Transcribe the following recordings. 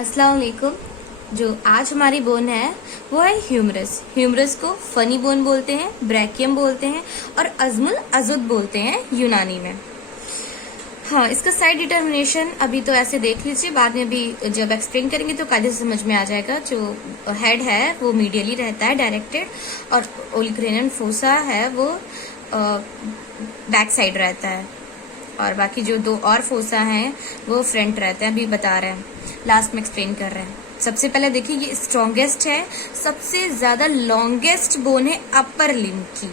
अस्सलाम वालेकुम। जो आज हमारी बोन है वो है ह्यूमरस। ह्यूमरस को फनी बोन बोलते हैं, ब्रैकियम बोलते हैं और अजमुल अजुद बोलते हैं यूनानी में। हाँ, इसका साइड डिटर्मिनेशन अभी तो ऐसे देख लीजिए, बाद में भी जब एक्सप्लेन करेंगे तो कायदे से समझ में आ जाएगा। जो हेड है वो मीडियली रहता है डायरेक्टेड, और ओलिक्रेनियन फोसा है वो बैक साइड रहता है, और बाकी जो दो और फोसा हैं वो फ्रंट रहते हैं। अभी बता रहे हैं, लास्ट में एक्सप्लेन कर रहे हैं। सबसे पहले देखिए, ये स्ट्रॉन्गेस्ट है, सबसे ज्यादा लॉन्गेस्ट बोन है अपर लिम्ब की।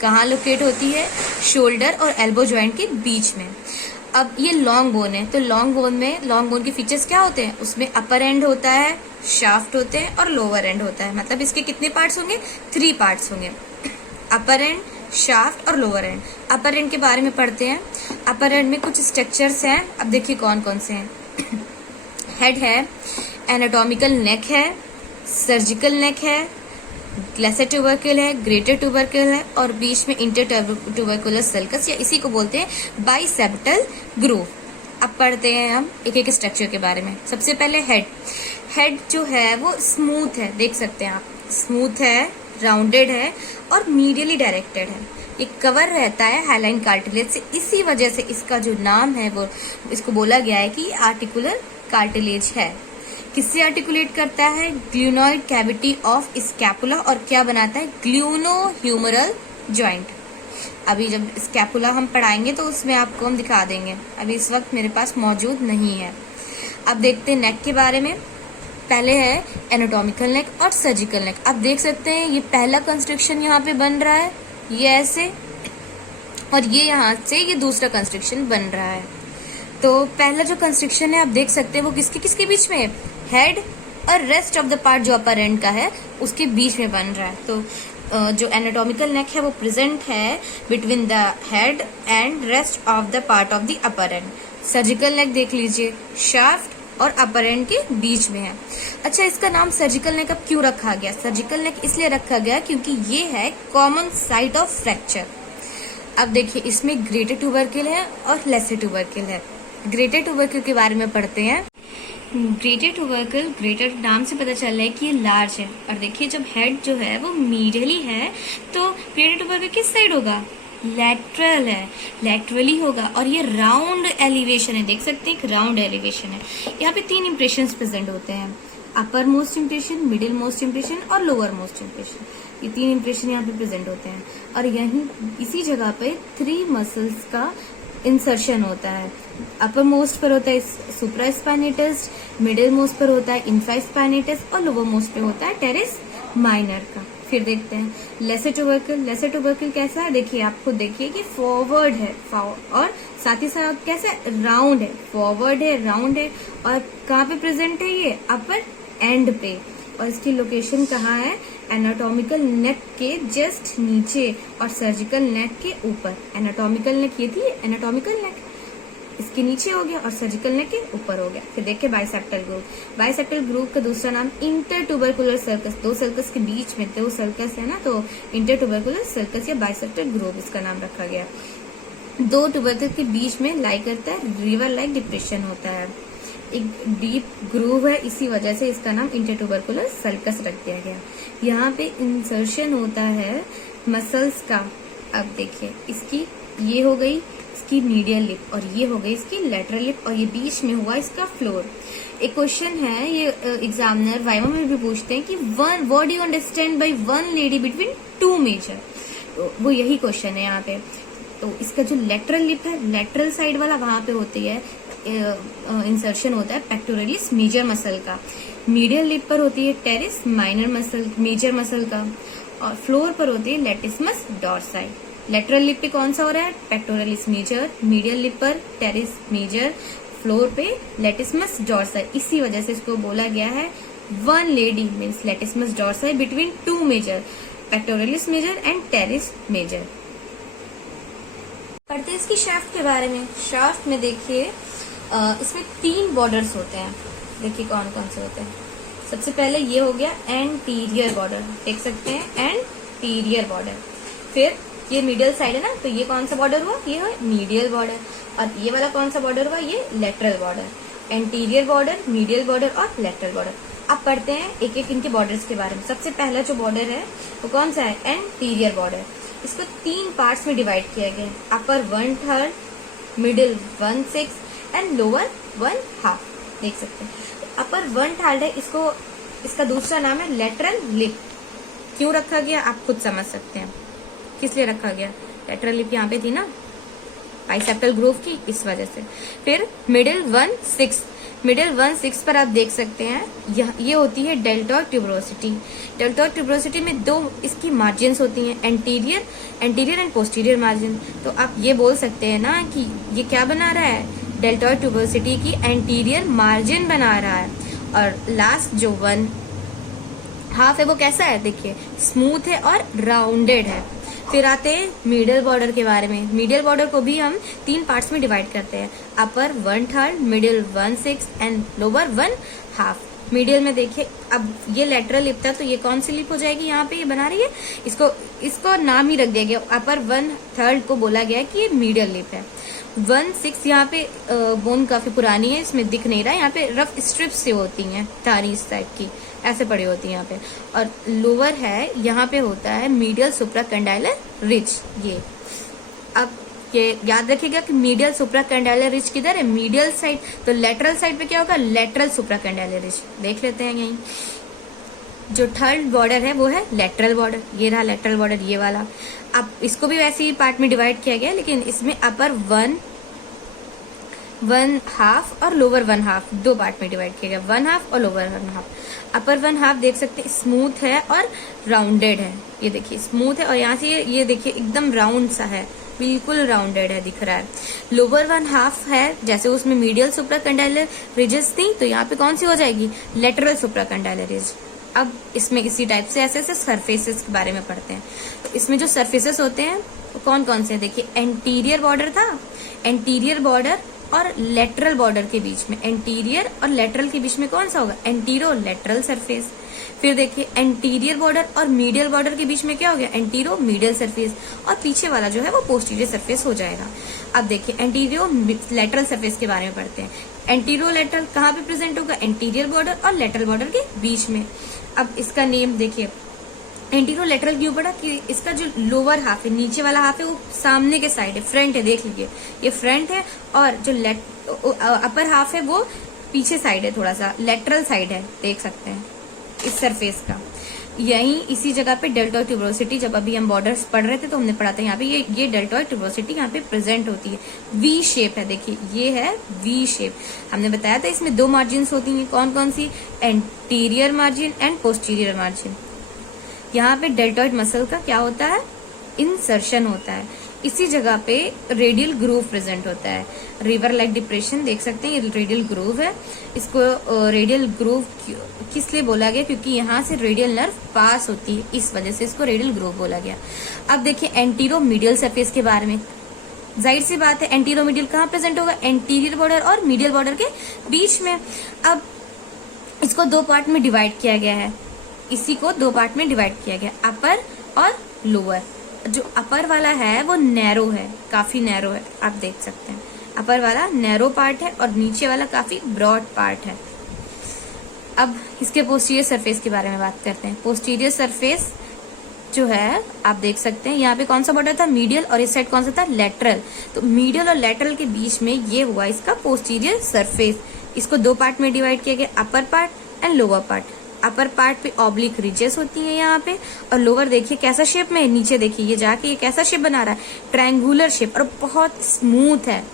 कहाँ लोकेट होती है? शोल्डर और एल्बो जॉइंट के बीच में। अब ये लॉन्ग बोन है, तो लॉन्ग बोन के फीचर्स क्या होते हैं? उसमें अपर एंड होता है, शाफ्ट होते हैं और लोअर एंड होता है। मतलब इसके कितने पार्ट्स होंगे? 3 पार्ट्स होंगे, अपर एंड, शाफ्ट और लोअर एंड। अपर एंड के बारे में पढ़ते हैं। अपर एंड में कुछ स्ट्रक्चर्स हैं, अब देखिए कौन कौन से हैं। हेड है, एनाटॉमिकल नेक है, सर्जिकल नेक है, लेसर ट्यूबरकल है, ग्रेटर ट्यूबरकल है, और बीच में इंटर ट्यूबरकुलर सल्कस, या इसी को बोलते हैं बाइसेप्टल ग्रूव। अब पढ़ते हैं हम एक एक स्ट्रक्चर के बारे में। सबसे पहले हेड जो है वो स्मूथ है, देख सकते हैं आप, स्मूथ है, राउंडेड है और मीडियली डायरेक्टेड है। ये कवर रहता है हाइलाइन कार्टिलेज से, इसी वजह से इसका जो नाम है वो इसको बोला गया है कि आर्टिकुलर कार्टिलेज है। किससे आर्टिकुलेट करता है? ग्लूनोइड कैविटी ऑफ स्कैपुला, और क्या बनाता है? ग्लूनोह्यूमरल जॉइंट। अभी जब स्कैपुला हम पढ़ाएंगे तो उसमें आपको हम दिखा देंगे, अभी इस वक्त मेरे पास मौजूद नहीं है। अब देखते हैं नेक के बारे में। पहले है एनाटॉमिकल नेक और सर्जिकल नेक। आप देख सकते हैं ये पहला कंस्ट्रक्शन यहाँ पे बन रहा है, ये ऐसे, और ये यहाँ से ये दूसरा कंस्ट्रक्शन बन रहा है। तो पहला जो कंस्ट्रक्शन है आप देख सकते हैं वो किसके किसके बीच में है? हेड और रेस्ट ऑफ द पार्ट जो अपर एंड का है उसके बीच में बन रहा है। तो जो एनाटॉमिकल नेक है वो प्रेजेंट है between the head and rest of the part of the upper end. Surgical neck देख लीजिए, शाफ्ट और अपर एंड के बीच में है। अच्छा, इसका नाम सर्जिकल नेक अब क्यों रखा गया? सर्जिकल नेक इसलिए रखा गया क्योंकि ये है कॉमन साइट ऑफ फ्रैक्चर। अब देखिए, इसमें ग्रेटर ट्यूबरकल है और लेसर ट्यूबरकल है। ग्रेटर ट्यूबरकल के बारे में पढ़ते हैं। ग्रेटर ट्यूबरकल, ग्रेटर नाम से पता चल रहा है कि ये लार्ज है, और देखिए जब हेड जो है वो मीडियली है तो ग्रेटर ट्यूबरकल किस साइड होगा? लैटरल है, लैटरली होगा, और ये राउंड एलिवेशन है, देख सकते हैं एक राउंड एलिवेशन है। यहाँ पे 3 इंप्रेशन प्रेजेंट होते हैं, upper most impression, middle most impression और लोअर मोस्ट इंप्रेशन। ये 3 इंप्रेशन यहाँ पे प्रेजेंट होते हैं, और यहीं इसी जगह पे 3 मसल्स का इंसर्शन होता है। अपर मोस्ट पर होता है सुप्रास्पाइनेटस, मिडिल मोस्ट पर होता है इंफ्रास्पाइनेटस, और लोअर मोस्ट पे होता है टेरेस माइनर का। फिर देखते हैं लेसर ट्यूबरकल। लेसर ट्यूबरकल कैसा है? देखिए, आप खुद देखिए कि फॉरवर्ड है, और साथ ही साथ कैसा है? राउंड है, फॉरवर्ड है, राउंड है, और कहाँ पे प्रेजेंट है? ये अपर एंड पे। और इसकी लोकेशन कहाँ है? एनाटॉमिकल नेक के जस्ट नीचे और सर्जिकल नेक के ऊपर। एनाटॉमिकल नेक ये थी, एनाटॉमिकल नेक इसके नीचे हो गया और सर्जिकल नेक के ऊपर हो गया। फिर देखिए बाइसेप्टल ग्रूव। बाइसेप्टल ग्रूव का दूसरा नाम इंटर ट्यूबरकुलर सर्कस। 2 सर्कस के बीच में 2 सर्कस है ना, तो इंटर ट्यूबरकुलर सर्कस या बाइसेप्टल ग्रूव इसका नाम रखा गया। 2 ट्यूबरकल के बीच में लाई करता है, रिवर लाइक डिप्रेशन होता है, एक डीप ग्रूव है, इसी वजह से इसका नाम इंटरट्यूबरकुलर सल्कस रख दिया गया। यहाँ पे इंसर्शन होता है मसल्स का। अब देखिए, इसकी ये हो गई इसकी मीडियल लिप, और ये हो गई इसकी लेटरल लिप, और ये बीच में हुआ इसका फ्लोर। एक क्वेश्चन है, ये एग्जामिनर वाइवा में भी पूछते हैं कि what do you understand by one lady between 2 major, तो वो यही क्वेश्चन है यहाँ पे। तो इसका जो लेटरल लिप है, लेटरल साइड वाला, वहां पे होती है इंसर्शन होता है पेक्टोरलिस मेजर मसल का। मीडियल लिप पर होती है teres minor muscle, major muscle का, और फ्लोर पर होती है लेटिसमस डॉर्साई। लेटरल लिप पे कौन सा हो रहा है? पेक्टोरलिस मेजर, मीडियल लिप पर टेरिस मेजर, फ्लोर पे लेटिसमस डॉर्साई। इसी वजह से इसको बोला गया है one lady means latissimus dorsi between 2 major, pectoralis major and teres major. पढ़ते हैं इसकी शाफ्ट के बारे में। शाफ्ट में देखिए, इसमें 3 बॉर्डर्स होते हैं, देखिए कौन कौन से होते हैं। सबसे पहले ये हो गया एंटीरियर बॉर्डर, देख सकते हैं एंटीरियर बॉर्डर। फिर ये मीडियल साइड है ना, तो ये कौन सा बॉर्डर हुआ? ये है मीडियल बॉर्डर। और ये वाला कौन सा बॉर्डर हुआ? ये lateral border. Anterior border, medial border और लेटरल बॉर्डर। अब पढ़ते हैं एक एक इनके बॉर्डर्स के बारे में। सबसे पहला जो बॉर्डर है वो कौन सा है? Anterior border. इसको 3 पार्ट्स में डिवाइड किया गया है। अपर 1/3, मिडिल 1/6 एंड लोअर 1/2। देख सकते हैं अपर 1/3 है, इसको इसका दूसरा नाम है लेटरल लिप। क्यों रखा गया आप खुद समझ सकते हैं किस लिए रखा गया। लेटरल लिप यहाँ पे थी ना बाइसेप्टल ग्रूव की, इस वजह से। फिर मिडिल 1/6, मिडिल 1/6 पर आप देख सकते हैं ये होती है डेल्टॉइड ट्यूबरोसिटी। डेल्टॉइड ट्यूबरोसिटी में 2 इसकी मार्जिन्स होती हैं, एंटीरियर एंड पोस्टीरियर मार्जिन। तो आप ये बोल सकते हैं ना कि ये क्या बना रहा है? डेल्टॉइड ट्यूबरोसिटी की एंटीरियर मार्जिन बना रहा है। और लास्ट जो 1/2 है वो कैसा है? देखिए स्मूथ है और राउंडेड है। फिर आते हैं मीडियल बॉर्डर के बारे में। मीडियल बॉर्डर को भी हम 3 पार्ट्स में डिवाइड करते हैं। अपर 1/3, मिडिल 1/6 एंड लोअर 1/2। मीडियल में देखिए अब ये लेटरल लिप था तो ये कौन सी लिप हो जाएगी? यहाँ पे ये बना रही है, इसको नाम ही रख दिया गया। अपर 1/3 को बोला गया है कि ये मीडियल लिप है। 1/6 यहाँ पे बोन काफी पुरानी है, इसमें दिख नहीं रहा है। यहाँ पे रफ स्ट्रिप्स से होती हैं तारी इस टाइप की, ऐसे पड़ी होती है यहाँ पे। और लोअर है यहाँ पे होता है मीडियल सुप्राकंडाइलर रिज। ये अब ये याद रखिएगा कि मीडियल सुप्राकंडाइलर रिज किधर है? Medial side. तो लेटरल साइड पे क्या होगा? Lateral supracondylar ridge. देख लेते हैं यहीं जो 3rd बॉर्डर है वो है लेटरल बॉर्डर। ये रहा लेटरल बॉर्डर, ये वाला। अब इसको भी वैसे ही पार्ट में डिवाइड किया गया, लेकिन इसमें अपर 1/2 और लोअर 1/2 2 पार्ट में डिवाइड किया गया। 1/2 और लोअर 1/2। अपर 1/2 देख सकते हैं स्मूथ है और राउंडेड है। ये देखिए स्मूथ है और यहाँ से ये देखिए एकदम राउंड सा है, बिल्कुल राउंडेड है, दिख रहा है। लोअर 1/2 है, जैसे उसमें मीडियल सुप्राकंडाइलर रिजेस थी तो यहाँ पे कौन सी हो जाएगी? Lateral supracondylar ridge. अब इसमें इसी टाइप से ऐसे सरफेसेस के बारे में पढ़ते हैं। तो इसमें जो सरफेसेस होते हैं वो कौन कौन से? देखिए एंटीरियर बॉर्डर था, एंटीरियर बॉर्डर और लेटरल बॉर्डर के बीच में, एंटीरियर और लेटरल के बीच में कौन सा होगा? Antero lateral surface. फिर देखिए एंटीरियर बॉर्डर और मीडियल बॉर्डर के बीच में क्या हो गया? Antero medial surface. और पीछे वाला जो है वो पोस्टीरियर सरफेस हो जाएगा। अब देखिए एंटीरियो लेटरल सरफेस के बारे में पढ़ते हैं। एंटीरो लेटरल कहाँ पे प्रेजेंट होगा? एंटीरियर बॉर्डर और लेटरल बॉर्डर के बीच में। अब इसका नेम देखिए एंटीरो लेटरल क्यों पड़ा? कि इसका जो लोअर हाफ है, नीचे वाला हाफ है, वो सामने के साइड है, फ्रंट है। देख लीजिए ये फ्रंट है और जो अपर हाफ है वो पीछे साइड है, थोड़ा सा लेटरल साइड है, देख सकते हैं इस सरफेस का। यहीं इसी जगह पे डेल्टॉइड ट्यूबरोसिटी, जब अभी हम बॉर्डर्स पढ़ रहे थे तो हमने पढ़ा था यहाँ पे ये डेल्टॉइड ट्यूबरोसिटी यहाँ पे प्रेजेंट होती है। वी शेप है, देखिए ये है वी शेप। हमने बताया था इसमें 2 मार्जिन होती हैं, कौन कौन सी? Anterior margin and posterior margin. यहाँ पे डेल्टॉइड मसल का क्या होता है? इंसर्शन होता है। इसी जगह पे रेडियल ग्रूव प्रेजेंट होता है। रिवर लाइक डिप्रेशन देख सकते हैं, ये रेडियल ग्रूव है। इसको रेडियल ग्रूव किस लिए बोला गया? क्योंकि यहाँ से रेडियल नर्व पास होती है, इस वजह से इसको रेडियल ग्रूव बोला गया। अब देखिए एंटीरो मीडियल सरफेस के बारे में। जाहिर सी बात है एंटीरो मीडियल कहाँ प्रेजेंट होगा? एंटीरियर बॉर्डर और मीडियल बॉर्डर के बीच में। अब इसको 2 पार्ट में डिवाइड किया गया है, इसी को 2 पार्ट में डिवाइड किया गया, अपर और लोअर। जो अपर वाला है वो नैरो है, काफी नैरो है, आप देख सकते हैं। अपर वाला नैरो पार्ट है और नीचे वाला काफी ब्रॉड पार्ट है। अब इसके पोस्टीरियर सरफेस के बारे में बात करते हैं। पोस्टीरियर सरफेस जो है आप देख सकते हैं, यहाँ पे कौन सा बॉर्डर था? मीडियल, और इस साइड कौन सा था? लेटरल। तो मीडियल और लेटरल के बीच में ये हुआ इसका पोस्टीरियर सरफेस। इसको 2 पार्ट में डिवाइड किया गया, upper part and lower part. Upper part पे ऑब्लिक रिजेस होती है यहाँ पे, और लोअर देखिए कैसा शेप में है, नीचे देखिए ये जाके ये कैसा शेप बना रहा है? ट्रायंगुलर शेप, और बहुत स्मूथ है,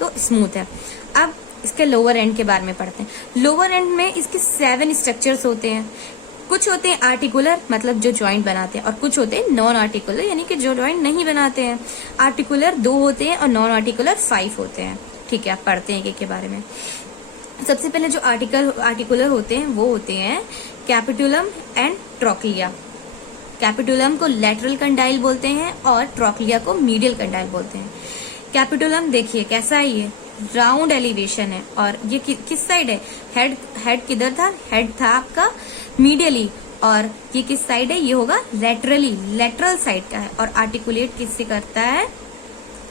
तो स्मूथ है। अब इसके लोअर एंड के बारे में पढ़ते हैं। लोअर एंड में इसके 7 स्ट्रक्चर्स होते हैं। कुछ होते हैं आर्टिकुलर, मतलब जो जॉइंट बनाते हैं, और कुछ होते हैं नॉन आर्टिकुलर, यानी कि जो जॉइंट नहीं बनाते हैं। आर्टिकुलर 2 होते हैं और नॉन आर्टिकुलर 5 होते हैं। ठीक है, आप पढ़ते हैं एक के बारे में। सबसे पहले जो आर्टिकुलर होते हैं वो होते हैं कैपिटुलम एंड ट्रोक्लिया। कैपिटुलम को लेटरल कंडाइल बोलते हैं और ट्रोक्लिया को मीडियल कंडाइल बोलते हैं। कैपिटुलम देखिए कैसा है, ये राउंड एलिवेशन है, और ये किस साइड है? हेड किधर था? हेड था आपका मीडियली, और ये किस साइड है? ये होगा लेटरली, लेटरल साइड का है। और आर्टिकुलेट किससे करता है?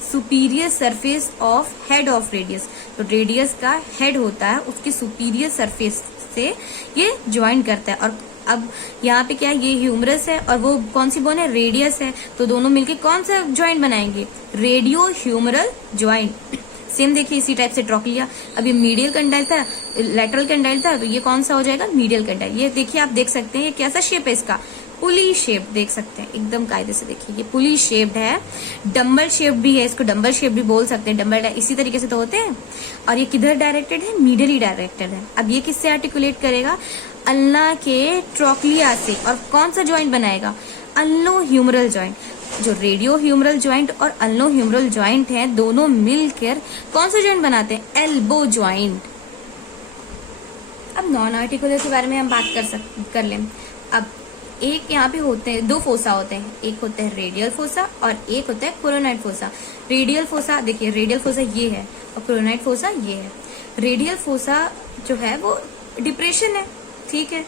Superior surface of head of radius. तो रेडियस का हेड होता है, उसकी सुपीरियर सरफेस से ये ज्वाइन करता है। और अब यहाँ पे क्या है, ये ह्यूमरस है और वो कौन सी बोन है, रेडियस है, तो दोनों मिलके कौन सा ज्वाइंट बनाएंगे, रेडियो ह्यूमरल ज्वाइंट। सेम देखिए इसी टाइप से ट्रॉक्लिया, अब ये मीडियल कंडाइल था, लेटरल कंडाइल था, तो ये कौन सा हो जाएगा, मीडियल कंडाइल। ये देखिए आप देख सकते हैं ये कैसा शेप है इसका, पुली शेप देख सकते हैं, एकदम कायदे से देखिए ये पुली शेप्ड है, डम्बल शेप भी है, इसको डम्बल शेप भी बोल सकते हैं, डम्बल इसी तरीके से तो होते हैं। और ये किधर डायरेक्टेड है, मीडियली डायरेक्टेड है। अब ये किससे आर्टिकुलेट करेगा, अल्ना के ट्रॉक्लिया से, और कौन सा ज्वाइंट बनाएगा, अल्नो ह्यूमरल ज्वाइंट। जो रेडियो ह्यूमरल ज्वाइंट और अल्नो ह्यूमरल ज्वाइंट है, दोनों मिलकर कौन सा ज्वाइंट बनाते हैं, एल्बो ज्वाइंट। अब नॉन आर्टिकुलर के बारे में हम बात कर लें। अब एक यहाँ पे होते हैं, दो फोसा होते हैं, एक होता है रेडियल फोसा और एक होता है कोरोनाइड फोसा। रेडियल फोसा देखिए, रेडियल फोसा ये है और कोरोनाइड फोसा ये है। रेडियल फोसा जो है वो डिप्रेशन है, ठीक है,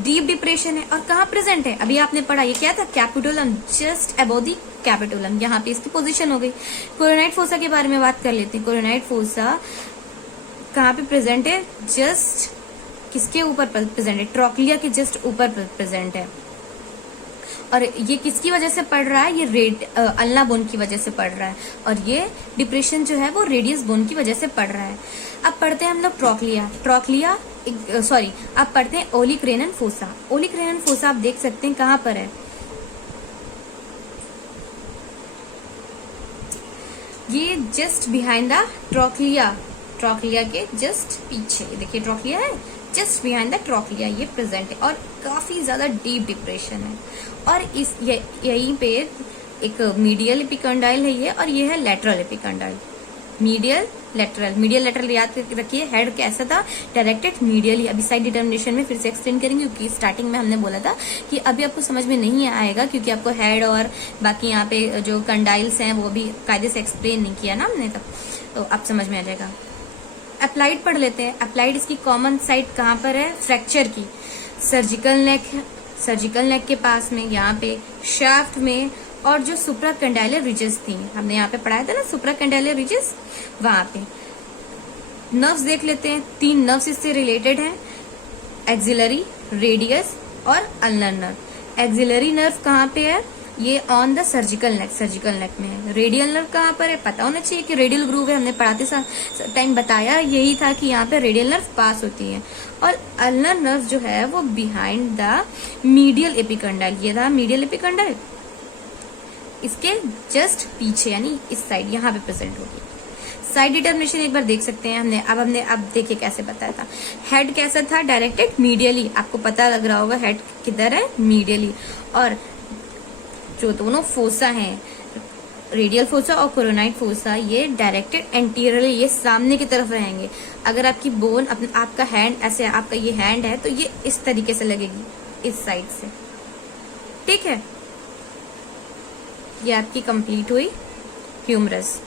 डीप डिप्रेशन है, और कहाँ प्रेजेंट है, अभी आपने पढ़ा ये क्या था, capitulum, just above the capitulum, यहाँ पे इसकी पोजीशन हो गई। कोरोनाइड फोसा के बारे में बात कर लेते हैं। कोरोनाइड फोसा कहाँ पे प्रेजेंट है, जस्ट किसके ऊपर प्रेजेंट है, ट्रॉक्लिया के जस्ट ऊपर प्रेजेंट है। और ये किसकी वजह से पड़ रहा है, ये अल्ना बोन की वजह से पड़ रहा है, और ये डिप्रेशन जो है वो रेडियस बोन की वजह से पड़ रहा है। अब पढ़ते हैं हम लोग ट्रॉक्लिया, अब पढ़ते हैं ओलिक्रेनन फोसा। ओलिक्रेनन फोसा आप देख सकते हैं कहाँ पर है, ये जस्ट बिहाइंड द ट्रॉक्लिया के जस्ट पीछे देखिए, ट्रॉक्लिया है, जस्ट बिहाइंड द ट्रॉक्लिया ये प्रेजेंट है, और काफी ज्यादा डीप डिप्रेशन है। और इस यहीं पे एक मीडियल एपिकंडाइल है ये, और ये है लेटरल एपिकंडाइल। मीडियल लेटरल याद रखिए, हेड कैसा था, डायरेक्टेड मीडियली। अभी साइड डिटर्मिनेशन में फिर से एक्सप्लेन करेंगे, क्योंकि स्टार्टिंग में हमने बोला था कि अभी आपको समझ में नहीं आएगा, क्योंकि आपको हेड और बाकी यहाँ पे जो कंडाइल्स हैं वो भी कायदे से एक्सप्लेन नहीं किया ना हमने तब, तो अब समझ में आ जाएगा। अप्लाइड पढ़ लेते हैं। अप्लाइड इसकी कॉमन साइट कहाँ पर है, फ्रैक्चर की, सर्जिकल नेक के पास में, यहाँ पे शाफ्ट में, और जो सुप्राकंडाइलर रिजेस थी, हमने यहाँ पे पढ़ाया था ना सुप्राकंडाइलर रिजेस, वहां पे। नर्व्स देख लेते हैं, 3 नर्व्स इससे रिलेटेड हैं, एक्सिलरी, रेडियस और अल्नर नर्व। एक्सिलरी नर्व कहाँ पे है, ये ऑन द सर्जिकल नेक में है। रेडियल नर्व कहाँ पर है, पता होना चाहिए कि रेडियल ग्रूव है, हमने पढ़ाते टाइम बताया यही था कि यहाँ पे रेडियल नर्व पास होती है। और अल्नर नर्व जो है वो बिहाइंड द मीडियल एपिकंडाइल, ये था मीडियल एपिकंडाइल, इसके जस्ट पीछे यानी इस साइड यहाँ पे प्रेजेंट होगी। साइड डिटर्मिनेशन एक बार देख सकते हैं हमने अब देखिए कैसे बताया था। हेड कैसा था, डायरेक्टेड मीडियली, आपको पता लग रहा होगा हेड किधर है, मीडियली। और जो दोनों फोसा हैं, रेडियल फोसा और कोरोनाइड फोसा, ये डायरेक्टेड एंटीरियरली, ये सामने की तरफ रहेंगे। अगर आपकी बोन आपका हैंड ऐसे, आपका ये हैंड है तो ये इस तरीके से लगेगी, इस साइड से, ठीक है। ये आपकी कंप्लीट हुई ह्यूमरस।